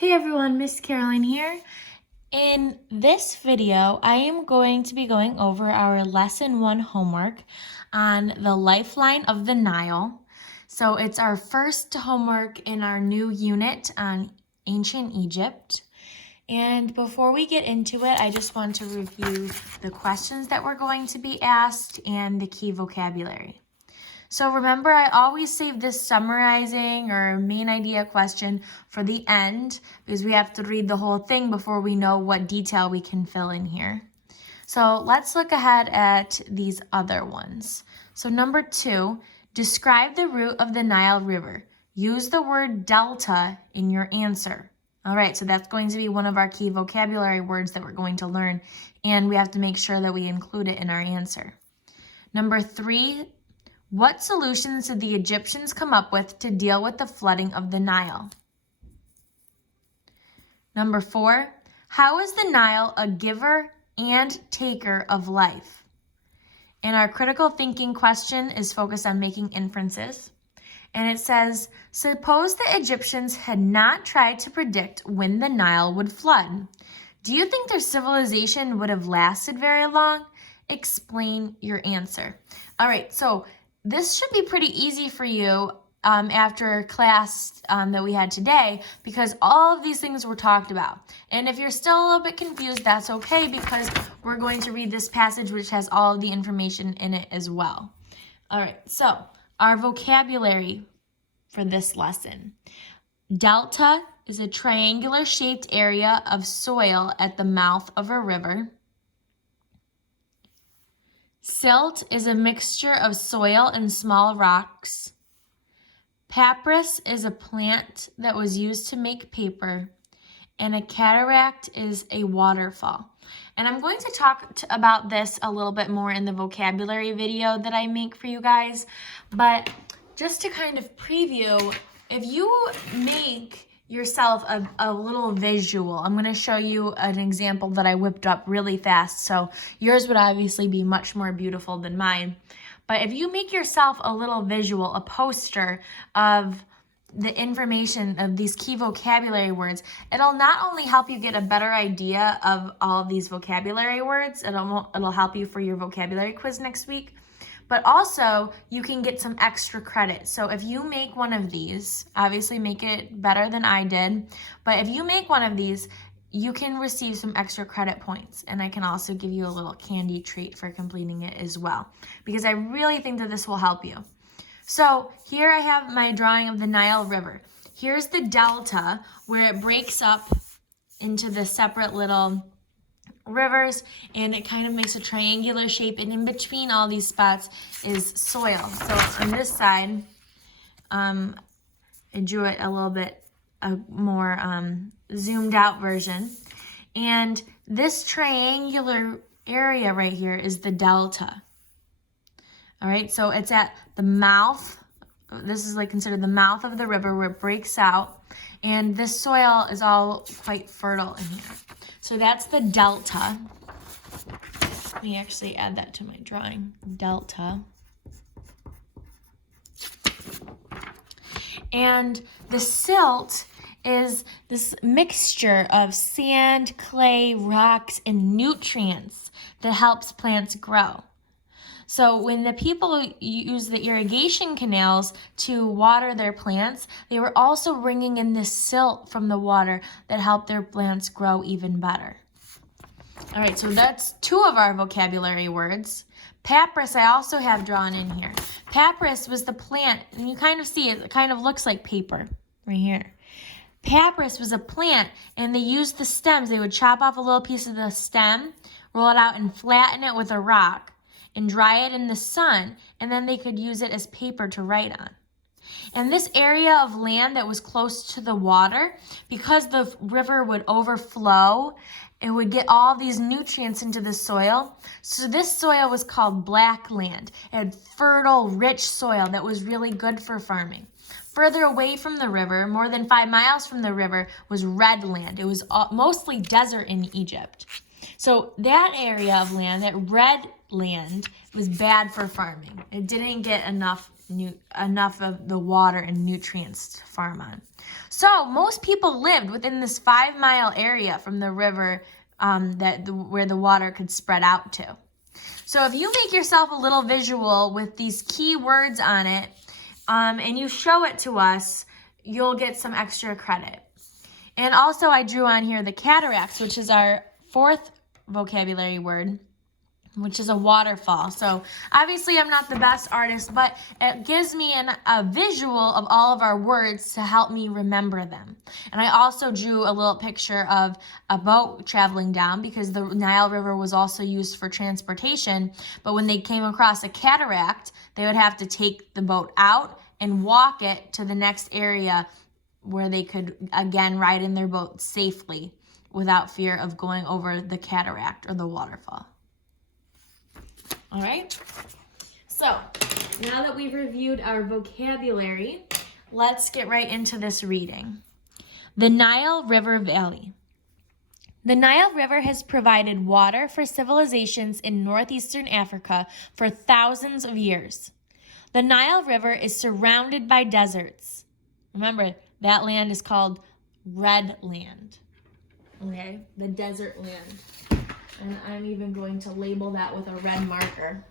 Hey everyone, Miss Caroline here. In this video, I am going to be going over our Lesson 1 homework on the Lifeline of the Nile. So it's our first homework in our new unit on ancient Egypt. And before we get into it, I just want to review the questions that we're going to be asked and the key vocabulary. So remember, I always save this summarizing or main idea question for the end because we have to read the whole thing before we know what detail we can fill in here. So let's look ahead at these other ones. So number 2, describe the route of the Nile River. Use the word delta in your answer. All right, so that's going to be one of our key vocabulary words that we're going to learn, and we have to make sure that we include it in our answer. Number 3, what solutions did the Egyptians come up with to deal with the flooding of the Nile? Number 4, how is the Nile a giver and taker of life? And our critical thinking question is focused on making inferences. And it says, suppose the Egyptians had not tried to predict when the Nile would flood. Do you think their civilization would have lasted very long? Explain your answer. All right, so this should be pretty easy for you after class that we had today because all of these things were talked about. And if you're still a little bit confused, that's okay because we're going to read this passage which has all of the information in it as well. All right, so our vocabulary for this lesson. Delta is a triangular shaped area of soil at the mouth of a river. Silt is a mixture of soil and small rocks. Papyrus is a plant that was used to make paper. And a cataract is a waterfall. And I'm going to talk about this a little bit more in the vocabulary video that I make for you guys. But just to kind of preview, if you make yourself a little visual. I'm going to show you an example that I whipped up really fast, so yours would obviously be much more beautiful than mine. But if you make yourself a little visual, a poster of the information of these key vocabulary words, it'll not only help you get a better idea of all of these vocabulary words, it'll help you for your vocabulary quiz next week, but also you can get some extra credit. So if you make one of these, obviously make it better than I did, but if you make one of these, you can receive some extra credit points. And I can also give you a little candy treat for completing it as well, because I really think that this will help you. So here I have my drawing of the Nile River. Here's the delta where it breaks up into the separate little rivers, and it kind of makes a triangular shape, and in between all these spots is soil. So on this side, I drew it a little bit more zoomed out version, and this triangular area right here is the delta. All right, so it's at the mouth. This is like considered the mouth of the river where it breaks out, and this soil is all quite fertile in here. So that's the delta. Let me actually add that to my drawing. Delta. And the silt is this mixture of sand, clay, rocks, and nutrients that helps plants grow. So when the people use the irrigation canals to water their plants, they were also bringing in this silt from the water that helped their plants grow even better. All right, so that's 2 of our vocabulary words. Papyrus I also have drawn in here. Papyrus was the plant, and you kind of see it kind of looks like paper right here. Papyrus was a plant, and they used the stems. They would chop off a little piece of the stem, roll it out, and flatten it with a rock, and dry it in the sun, and then they could use it as paper to write on. And this area of land that was close to the water, because the river would overflow, it would get all these nutrients into the soil. So this soil was called black land. It had fertile, rich soil that was really good for farming. Further away from the river, more than 5 miles from the river, was red land. It was mostly desert in Egypt. So that area of land, that red land, was bad for farming. It didn't get enough enough of the water and nutrients to farm on. So most people lived within this 5-mile area from the river where the water could spread out to. So if you make yourself a little visual with these key words on it, and you show it to us, you'll get some extra credit. And also I drew on here the cataracts, which is our 4th vocabulary word, which is a waterfall. So obviously I'm not the best artist, but it gives me a visual of all of our words to help me remember them. And I also drew a little picture of a boat traveling down because the Nile River was also used for transportation. But when they came across a cataract, they would have to take the boat out and walk it to the next area where they could again ride in their boat safely without fear of going over the cataract or the waterfall. All right, so now that we've reviewed our vocabulary, let's get right into this reading. The Nile River Valley. The Nile River has provided water for civilizations in northeastern Africa for thousands of years. The Nile River is surrounded by deserts. Remember, that land is called Red Land, okay? The desert land. And I'm even going to label that with a red marker.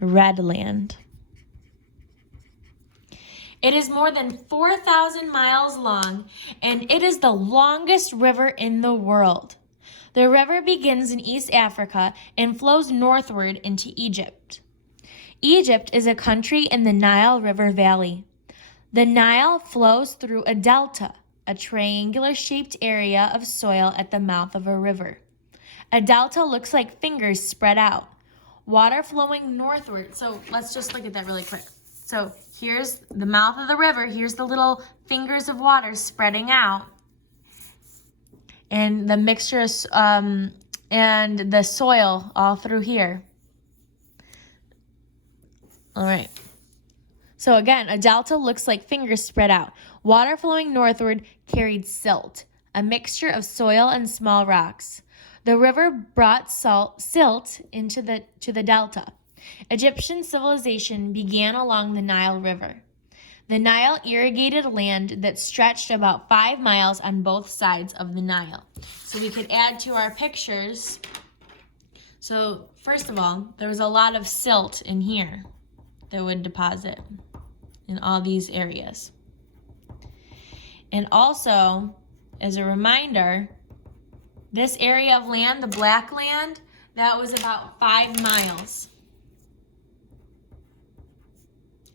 Red land. It is more than 4,000 miles long, and it is the longest river in the world. The river begins in East Africa and flows northward into Egypt. Egypt is a country in the Nile River Valley. The Nile flows through a delta, a triangular-shaped area of soil at the mouth of a river. A delta looks like fingers spread out, water flowing northward. So let's just look at that really quick. So here's the mouth of the river. Here's the little fingers of water spreading out. And the mixture and the soil all through here. All right. So again, a delta looks like fingers spread out. Water flowing northward carried silt, a mixture of soil and small rocks. The river brought silt into the delta. Egyptian civilization began along the Nile River. The Nile irrigated land that stretched about 5 miles on both sides of the Nile. So we could add to our pictures. So first of all, there was a lot of silt in here that would deposit in all these areas. And also, as a reminder, this area of land, the black land, that was about 5 miles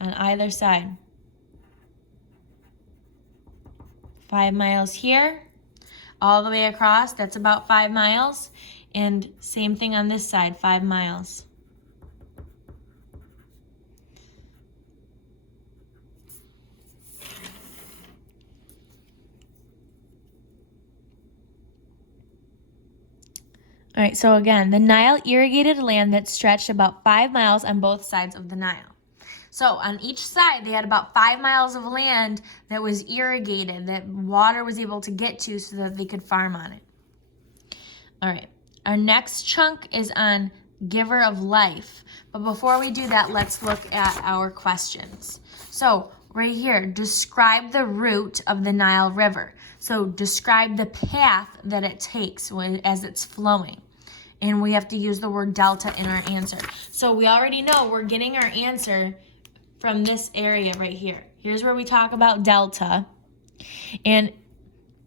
on either side. 5 miles here, all the way across, that's about 5 miles. And same thing on this side, 5 miles. All right, so again, the Nile irrigated land that stretched about 5 miles on both sides of the Nile. So on each side, they had about 5 miles of land that was irrigated, that water was able to get to so that they could farm on it. All right, our next chunk is on giver of life. But before we do that, let's look at our questions. So right here, describe the route of the Nile River. So describe the path that it takes as it's flowing. And we have to use the word delta in our answer. So we already know we're getting our answer from this area right here. Here's where we talk about delta. And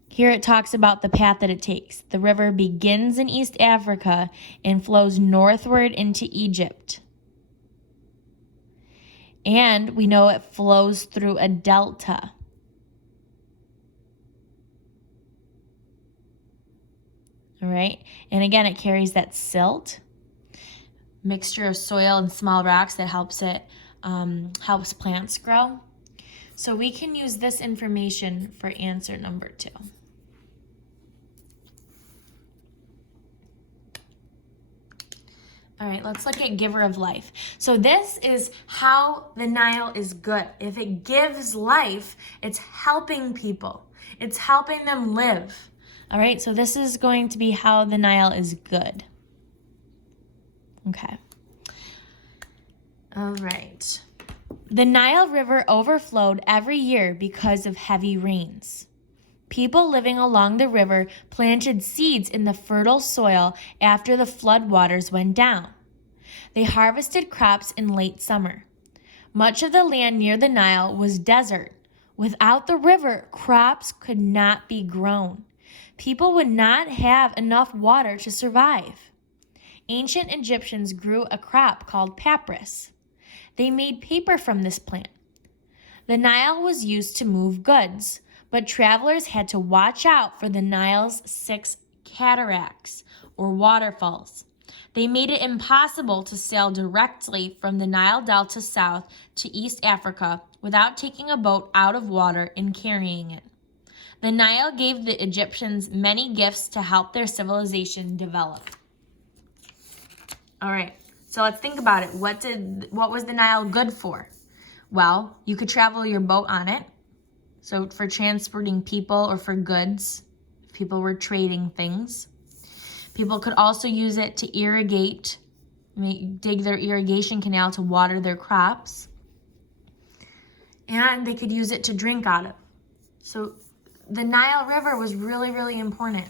here it talks about the path that it takes. The river begins in East Africa and flows northward into Egypt. And we know it flows through a delta. All right, and again, it carries that silt, mixture of soil and small rocks that helps plants grow. So we can use this information for answer number 2. All right, let's look at giver of life. So this is how the Nile is good. If it gives life, it's helping people. It's helping them live. All right, so this is going to be how the Nile is good. Okay. All right. The Nile River overflowed every year because of heavy rains. People living along the river planted seeds in the fertile soil after the floodwaters went down. They harvested crops in late summer. Much of the land near the Nile was desert. Without the river, crops could not be grown. People would not have enough water to survive. Ancient Egyptians grew a crop called papyrus. They made paper from this plant. The Nile was used to move goods, but travelers had to watch out for the Nile's 6 cataracts, or waterfalls. They made it impossible to sail directly from the Nile Delta south to East Africa without taking a boat out of water and carrying it. The Nile gave the Egyptians many gifts to help their civilization develop. All right, so let's think about it. What was the Nile good for? Well, you could travel your boat on it. So for transporting people or for goods, people were trading things. People could also use it to irrigate, dig their irrigation canal to water their crops. And they could use it to drink out of. So the Nile River was really, really important.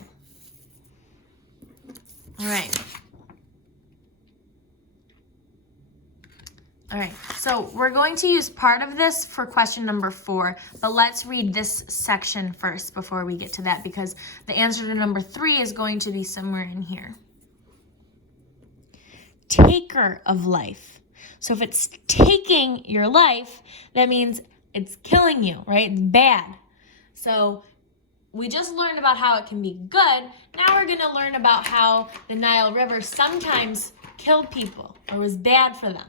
All right. All right, so we're going to use part of this for question number 4, but let's read this section first before we get to that, because the answer to number 3 is going to be somewhere in here. Taker of life. So if it's taking your life, that means it's killing you, right? It's bad. So we just learned about how it can be good. Now we're going to learn about how the Nile River sometimes killed people or was bad for them.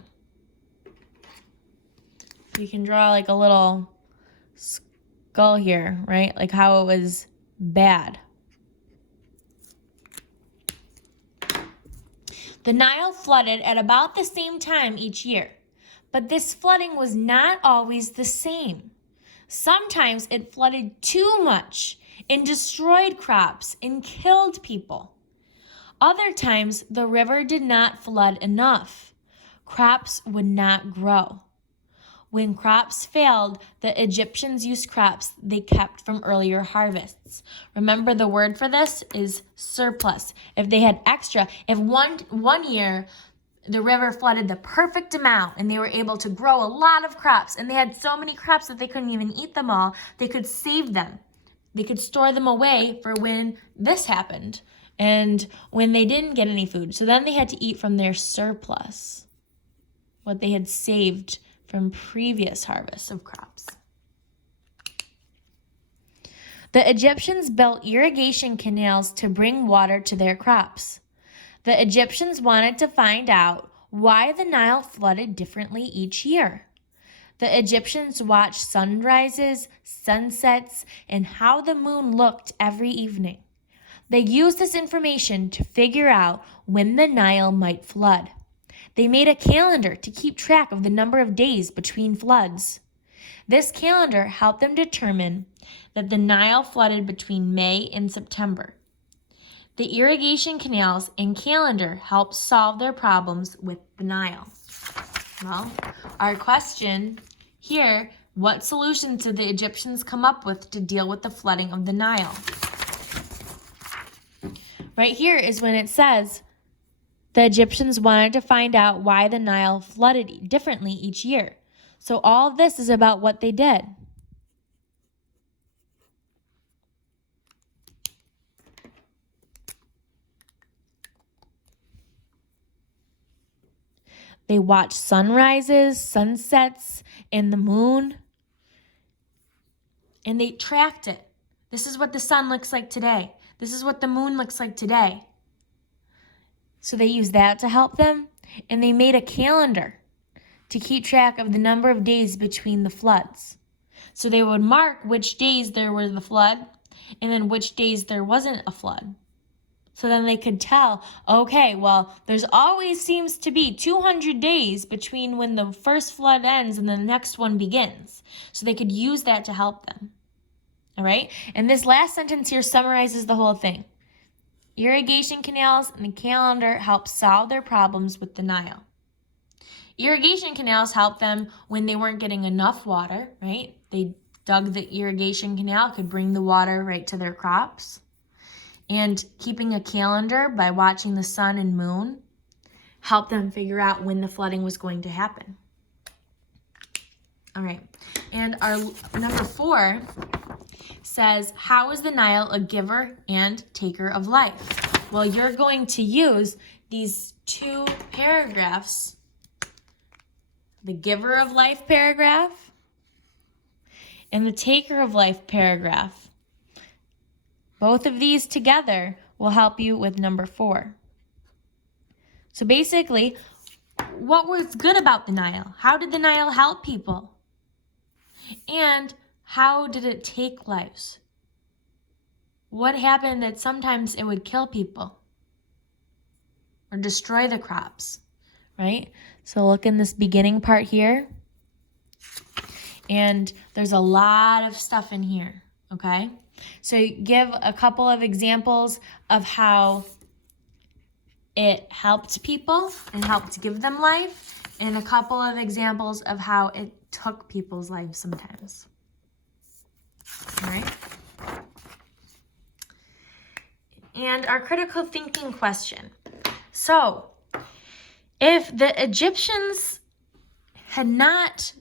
You can draw like a little skull here, right? Like how it was bad. The Nile flooded at about the same time each year, but this flooding was not always the same. Sometimes it flooded too much and destroyed crops and killed people. Other times the river did not flood enough. Crops would not grow. When crops failed, the Egyptians used crops they kept from earlier harvests. Remember, the word for this is surplus. If they had extra, if one year the river flooded the perfect amount and they were able to grow a lot of crops and they had so many crops that they couldn't even eat them all, they could save them. They could store them away for when this happened and when they didn't get any food. So then they had to eat from their surplus, what they had saved from previous harvests of crops. The Egyptians built irrigation canals to bring water to their crops. The Egyptians wanted to find out why the Nile flooded differently each year. The Egyptians watched sunrises, sunsets, and how the moon looked every evening. They used this information to figure out when the Nile might flood. They made a calendar to keep track of the number of days between floods. This calendar helped them determine that the Nile flooded between May and September. The irrigation canals and calendar helped solve their problems with the Nile. Well, our question here, what solutions did the Egyptians come up with to deal with the flooding of the Nile? Right here is when it says, the Egyptians wanted to find out why the Nile flooded differently each year. So all of this is about what they did. They watched sunrises, sunsets, and the moon. And they tracked it. This is what the sun looks like today. This is what the moon looks like today. So they used that to help them, and they made a calendar to keep track of the number of days between the floods. So they would mark which days there was the flood, and then which days there wasn't a flood. So then they could tell, okay, well, there's always seems to be 200 days between when the first flood ends and the next one begins. So they could use that to help them. All right? And this last sentence here summarizes the whole thing. Irrigation canals and a calendar help solve their problems with the Nile. Irrigation canals helped them when they weren't getting enough water, right? They dug the irrigation canal, could bring the water right to their crops. And keeping a calendar by watching the sun and moon helped them figure out when the flooding was going to happen. All right, and our number 4 says, how is the Nile a giver and taker of life? Well, you're going to use these 2 paragraphs, the giver of life paragraph and the taker of life paragraph. Both of these together will help you with number 4. So basically, what was good about the Nile? How did the Nile help people? And how did it take lives? What happened that sometimes it would kill people or destroy the crops, right? So look in this beginning part here. And there's a lot of stuff in here, okay? So give a couple of examples of how it helped people and helped give them life, and a couple of examples of how it took people's lives sometimes. All right. And our critical thinking question. So, if the Egyptians had not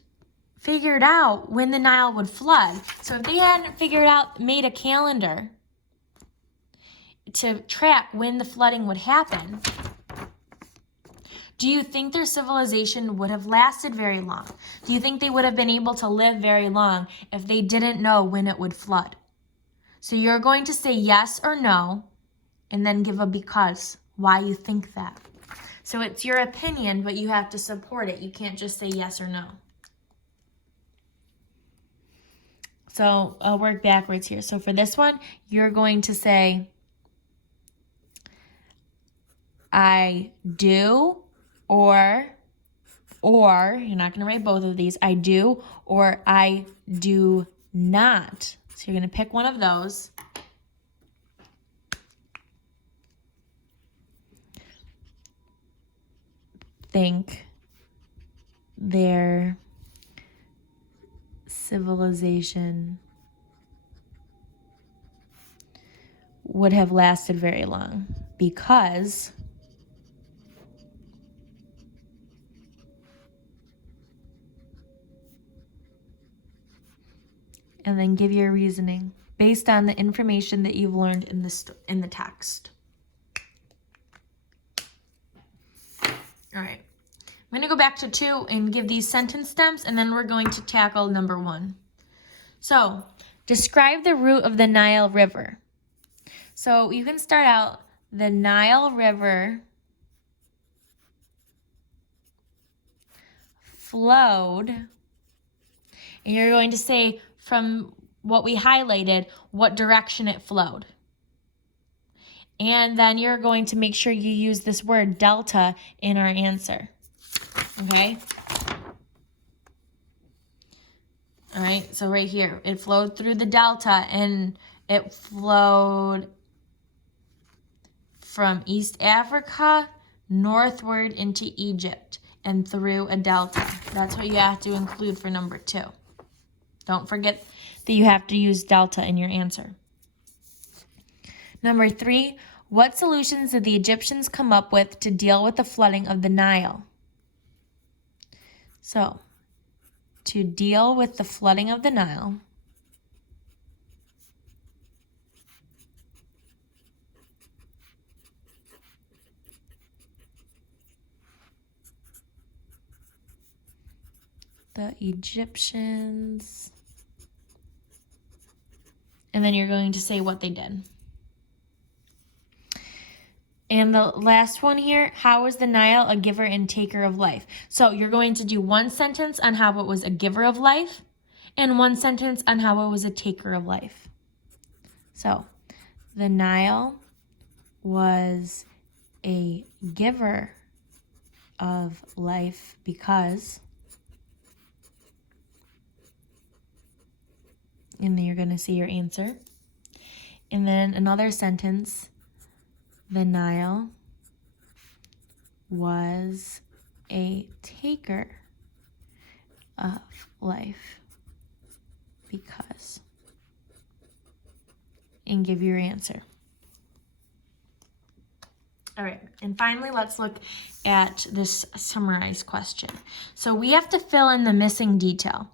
figured out when the Nile would flood, so if they hadn't figured out, made a calendar to track when the flooding would happen, do you think their civilization would have lasted very long? Do you think they would have been able to live very long if they didn't know when it would flood? So you're going to say yes or no, and then give a because, why you think that. So it's your opinion, but you have to support it. You can't just say yes or no. So I'll work backwards here. So for this one, you're going to say, I do, or you're not going to write both of these, I do or I do not. So you're going to pick one of those. Think their civilization would have lasted very long because and then give your reasoning based on the information that you've learned in the text. All right, I'm going to go back to 2 and give these sentence stems, and then we're going to tackle number 1. So, describe the route of the Nile River. So you can start out, the Nile River flowed, and you're going to say from what we highlighted, what direction it flowed. And then you're going to make sure you use this word delta in our answer. Okay? All right, so right here, it flowed through the delta, and it flowed from East Africa northward into Egypt and through a delta. That's what you have to include for number 2. Don't forget that you have to use delta in your answer. Number 3, what solutions did the Egyptians come up with to deal with the flooding of the Nile? So, to deal with the flooding of the Nile, the Egyptians, and then you're going to say what they did. And the last one here, how is the Nile a giver and taker of life? So you're going to do one sentence on how it was a giver of life and one sentence on how it was a taker of life. So the Nile was a giver of life because, and then you're going to see your answer. And then another sentence, the Nile was a taker of life because, and give your answer. All right, and finally, let's look at this summarized question. So we have to fill in the missing detail.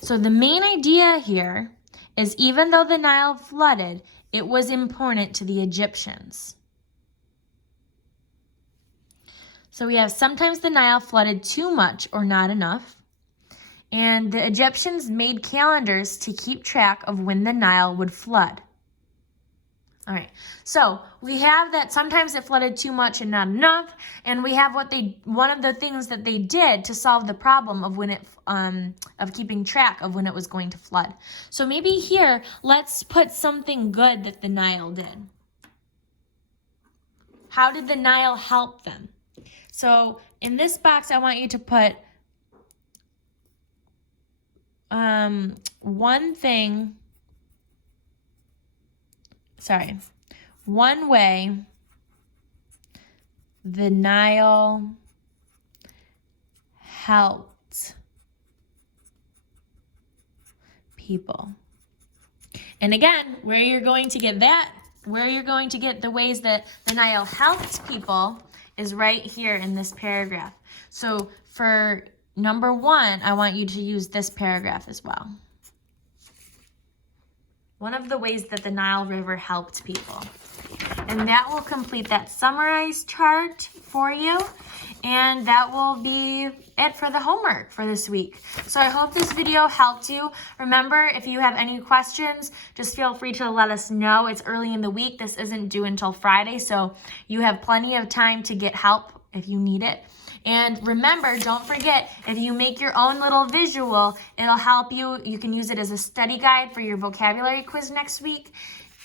So the main idea here is even though the Nile flooded, it was important to the Egyptians. So we have sometimes the Nile flooded too much or not enough, and the Egyptians made calendars to keep track of when the Nile would flood. All right, so we have that sometimes it flooded too much and not enough, and we have one of the things that they did to solve the problem of when it of keeping track of when it was going to flood. So maybe here, let's put something good that the Nile did. How did the Nile help them? So in this box, I want you to put one way the Nile helped people. And again, where you're going to get the ways that the Nile helped people is right here in this paragraph. So for number 1, I want you to use this paragraph as well. One of the ways that the Nile River helped people. And that will complete that summarized chart for you. And that will be it for the homework for this week. So I hope this video helped you. Remember, if you have any questions, just feel free to let us know. It's early in the week. This isn't due until Friday, so you have plenty of time to get help if you need it. And remember, don't forget, if you make your own little visual, it'll help you. You can use it as a study guide for your vocabulary quiz next week,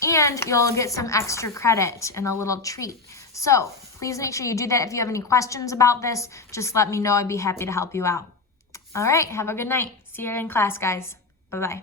and you'll get some extra credit and a little treat. So please make sure you do that. If you have any questions about this, just let me know. I'd be happy to help you out. All right, have a good night. See you in class, guys. Bye-bye.